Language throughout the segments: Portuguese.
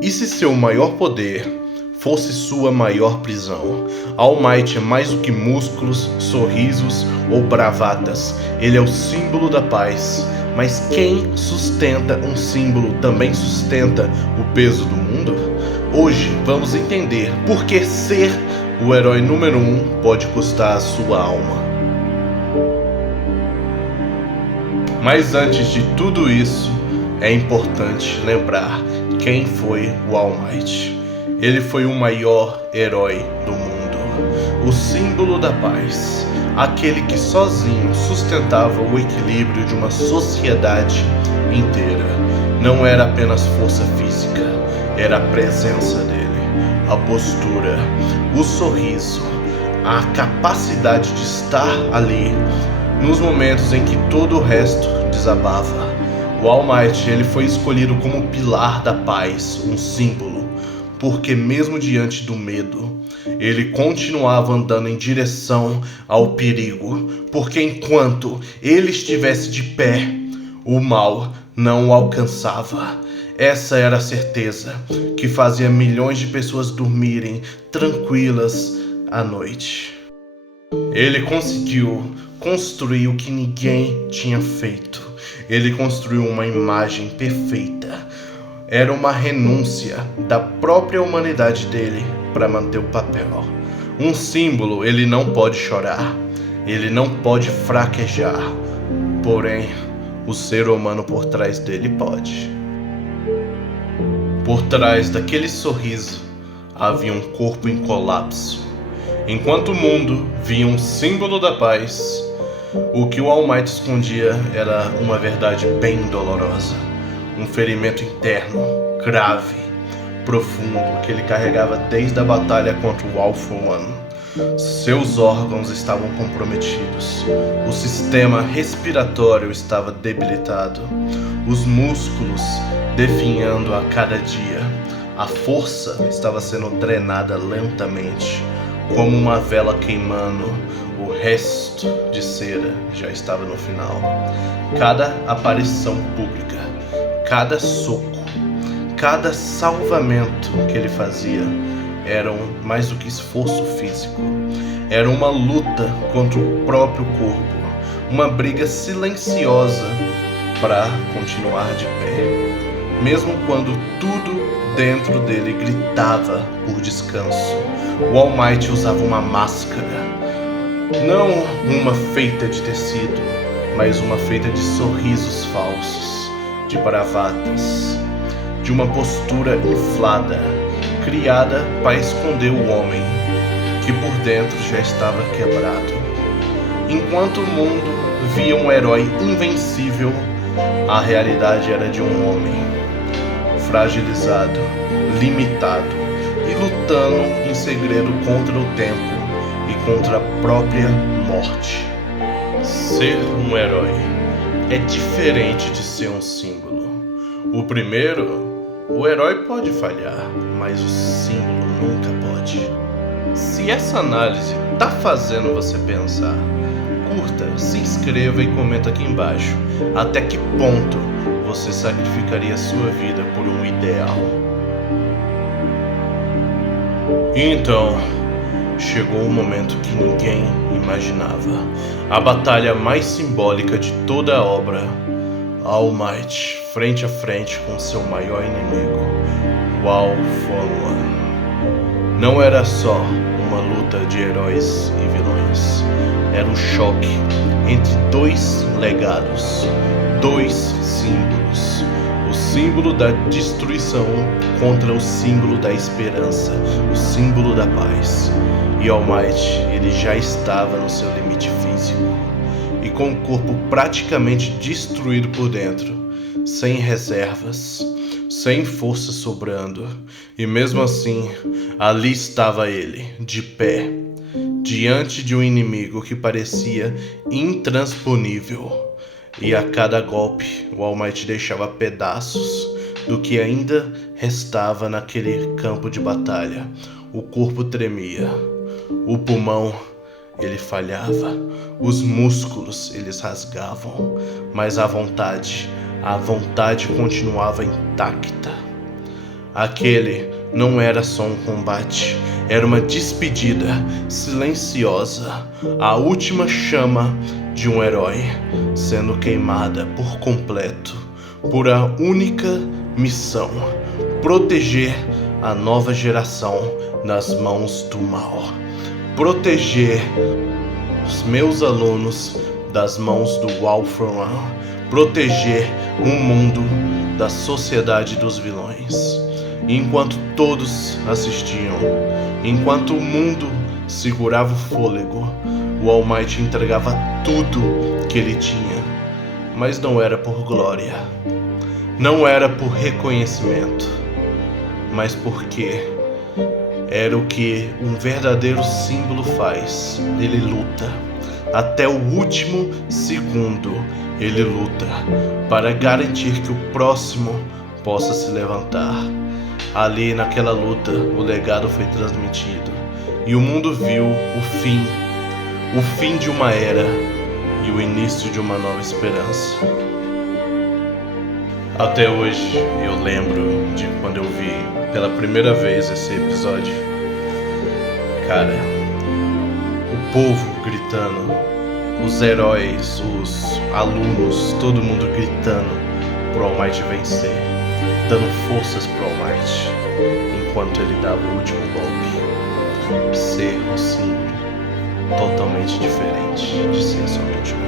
E se seu maior poder fosse sua maior prisão? All Might é mais do que músculos, sorrisos ou bravatas. Ele é o símbolo da paz. Mas quem sustenta um símbolo também sustenta o peso do mundo? Hoje vamos entender por que ser o herói número 1 pode custar a sua alma. Mas antes de tudo isso, é importante lembrar quem foi o All Might. Ele foi o maior herói do mundo, o símbolo da paz, aquele que sozinho sustentava o equilíbrio de uma sociedade inteira. Não era apenas força física, era a presença dele, a postura, o sorriso, a capacidade de estar ali nos momentos em que todo o resto desabava. O All Might, ele foi escolhido como pilar da paz, um símbolo, porque mesmo diante do medo, ele continuava andando em direção ao perigo, porque enquanto ele estivesse de pé, o mal não o alcançava. Essa era a certeza que fazia milhões de pessoas dormirem tranquilas à noite. Ele conseguiu construir o que ninguém tinha feito. Ele construiu uma imagem perfeita. Era uma renúncia da própria humanidade dele para manter o papel. Um símbolo, ele não pode chorar, ele não pode fraquejar. Porém, o ser humano por trás dele pode. Por trás daquele sorriso havia um corpo em colapso. Enquanto o mundo via um símbolo da paz, o que o All Might escondia era uma verdade bem dolorosa. Um ferimento interno, grave, profundo, que ele carregava desde a batalha contra o All for One. Seus órgãos estavam comprometidos, o sistema respiratório estava debilitado, os músculos definhando a cada dia, a força estava sendo drenada lentamente, como uma vela queimando. O resto de cera já estava no final. Cada aparição pública, cada soco, cada salvamento que ele fazia eram mais do que esforço físico. Era uma luta contra o próprio corpo, uma briga silenciosa para continuar de pé, mesmo quando tudo dentro dele gritava por descanso. O All Might usava uma máscara, não uma feita de tecido, mas uma feita de sorrisos falsos, de bravatas, de uma postura inflada, criada para esconder o homem, que por dentro já estava quebrado. Enquanto o mundo via um herói invencível, a realidade era de um homem fragilizado, limitado e lutando em segredo contra o tempo e contra a própria morte. Ser um herói é diferente de ser um símbolo. O primeiro, o herói pode falhar, mas o símbolo nunca pode. Se essa análise tá fazendo você pensar, curta, se inscreva e comenta aqui embaixo até que ponto você sacrificaria sua vida por um ideal. Então, chegou o momento que ninguém imaginava. A batalha mais simbólica de toda a obra. All Might, frente a frente com seu maior inimigo, o All for One. Não era só uma luta de heróis e vilões. Era um choque entre dois legados, dois símbolos. O símbolo da destruição contra o símbolo da esperança, o símbolo da paz. E All Might, ele já estava no seu limite físico e com o corpo praticamente destruído por dentro, sem reservas, sem força sobrando. E mesmo assim, ali estava ele, de pé, diante de um inimigo que parecia intransponível. E a cada golpe, o All Might deixava pedaços do que ainda restava naquele campo de batalha. O corpo tremia, o pulmão, ele falhava, os músculos, eles rasgavam, mas a vontade continuava intacta. Aquele não era só um combate, era uma despedida silenciosa, a última chama de um herói sendo queimada por completo, por a única missão: proteger a nova geração das mãos do mal, proteger os meus alunos das mãos do All For One, proteger o mundo da sociedade dos vilões. E enquanto todos assistiam, enquanto o mundo segurava o fôlego, o All Might entregava tudo que ele tinha, mas não era por glória, não era por reconhecimento, mas porque era o que um verdadeiro símbolo faz. Ele luta até o último segundo, ele luta para garantir que o próximo possa se levantar. Ali naquela luta o legado foi transmitido e o mundo viu o fim de uma era e o início de uma nova esperança. Até hoje eu lembro de quando eu vi pela primeira vez esse episódio. Cara, o povo gritando, os heróis, os alunos, todo mundo gritando pro All Might vencer, dando forças pro All Might, enquanto ele dava o último golpe. Ser um símbolo totalmente diferente de ser somente um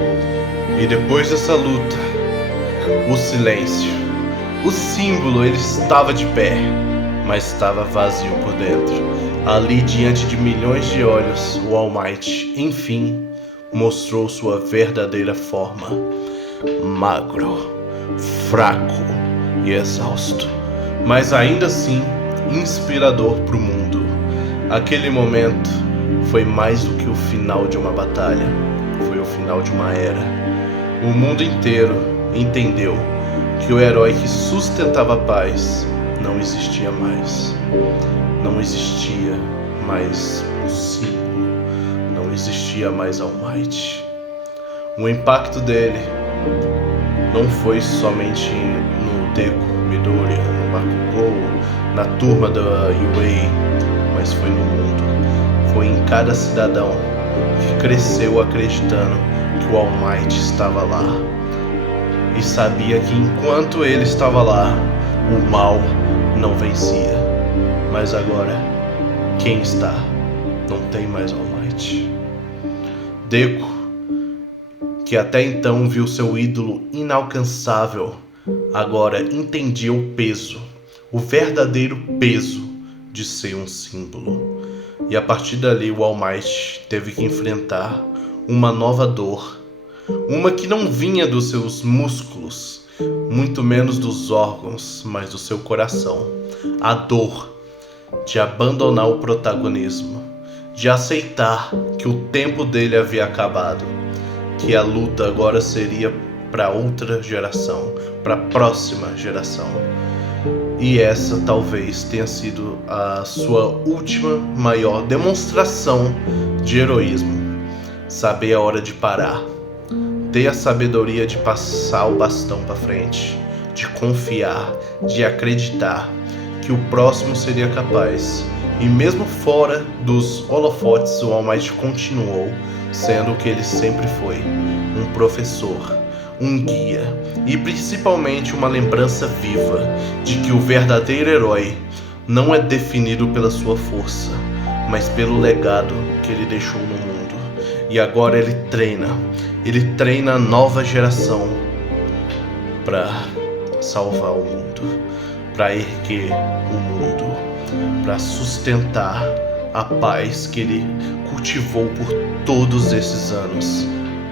herói. E depois dessa luta, o silêncio. O símbolo, ele estava de pé, mas estava vazio por dentro. Ali, diante de milhões de olhos, o All Might, enfim, mostrou sua verdadeira forma. Magro, fraco e exausto, mas ainda assim inspirador para o mundo. Aquele momento foi mais do que o final de uma batalha, foi o final de uma era. O mundo inteiro entendeu que o herói que sustentava a paz não existia mais. Não existia mais o símbolo, não existia mais All Might. O impacto dele não foi somente no Deku, Midoriya, no Bakugou, na turma da UA, mas foi no mundo. Foi em cada cidadão que cresceu acreditando que o All Might estava lá e sabia que enquanto ele estava lá, o mal não vencia. Mas agora, quem está? Não tem mais All Might. Deku, que até então viu seu ídolo inalcançável, agora entendia o peso, o verdadeiro peso de ser um símbolo. E a partir dali o All Might teve que enfrentar uma nova dor, uma que não vinha dos seus músculos, muito menos dos órgãos, mas do seu coração. A dor de abandonar o protagonismo, de aceitar que o tempo dele havia acabado, que a luta agora seria para outra geração, para a próxima geração. E essa talvez tenha sido a sua última maior demonstração de heroísmo. Saber a hora de parar, ter a sabedoria de passar o bastão para frente, de confiar, de acreditar que o próximo seria capaz. E mesmo fora dos holofotes, o All Might continuou sendo o que ele sempre foi: um professor, um guia e principalmente uma lembrança viva de que o verdadeiro herói não é definido pela sua força, mas pelo legado que ele deixou no mundo. E agora ele treina a nova geração para salvar o mundo, para erguer o mundo, para sustentar a paz que ele cultivou por todos esses anos.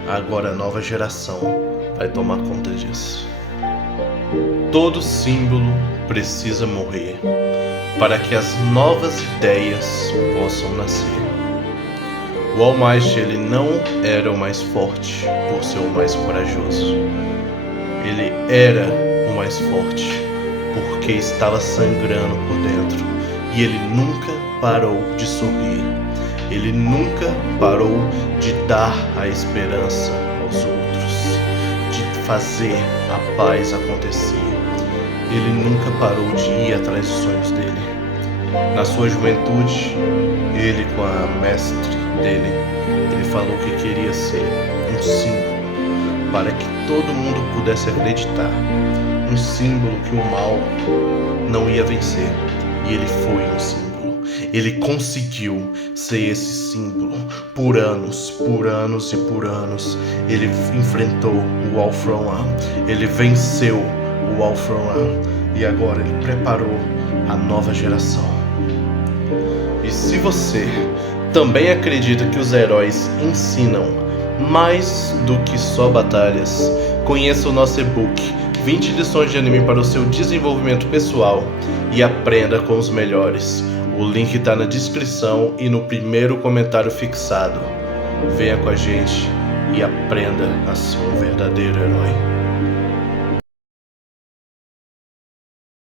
Agora a nova geração vai tomar conta disso. Todo símbolo precisa morrer para que as novas ideias possam nascer. O All Might, ele não era o mais forte por ser o mais corajoso. Ele era o mais forte porque estava sangrando por dentro. E ele nunca parou de sorrir. Ele nunca parou de dar a esperança aos outros, de fazer a paz acontecer. ele nunca parou de ir atrás dos sonhos dele. Na sua juventude, ele com a mestre dele, ele falou que queria ser um símbolo para que todo mundo pudesse acreditar. Um símbolo que o mal não ia vencer. E ele foi um símbolo. Ele conseguiu ser esse símbolo por anos e por anos. Ele enfrentou o All From One. Ele venceu o All From One. E agora ele preparou a nova geração. E se você também acredita que os heróis ensinam mais do que só batalhas, conheça o nosso e-book 20 lições de anime para o seu desenvolvimento pessoal e aprenda com os melhores. O link está na descrição e no primeiro comentário fixado. Venha com a gente e aprenda a ser um verdadeiro herói.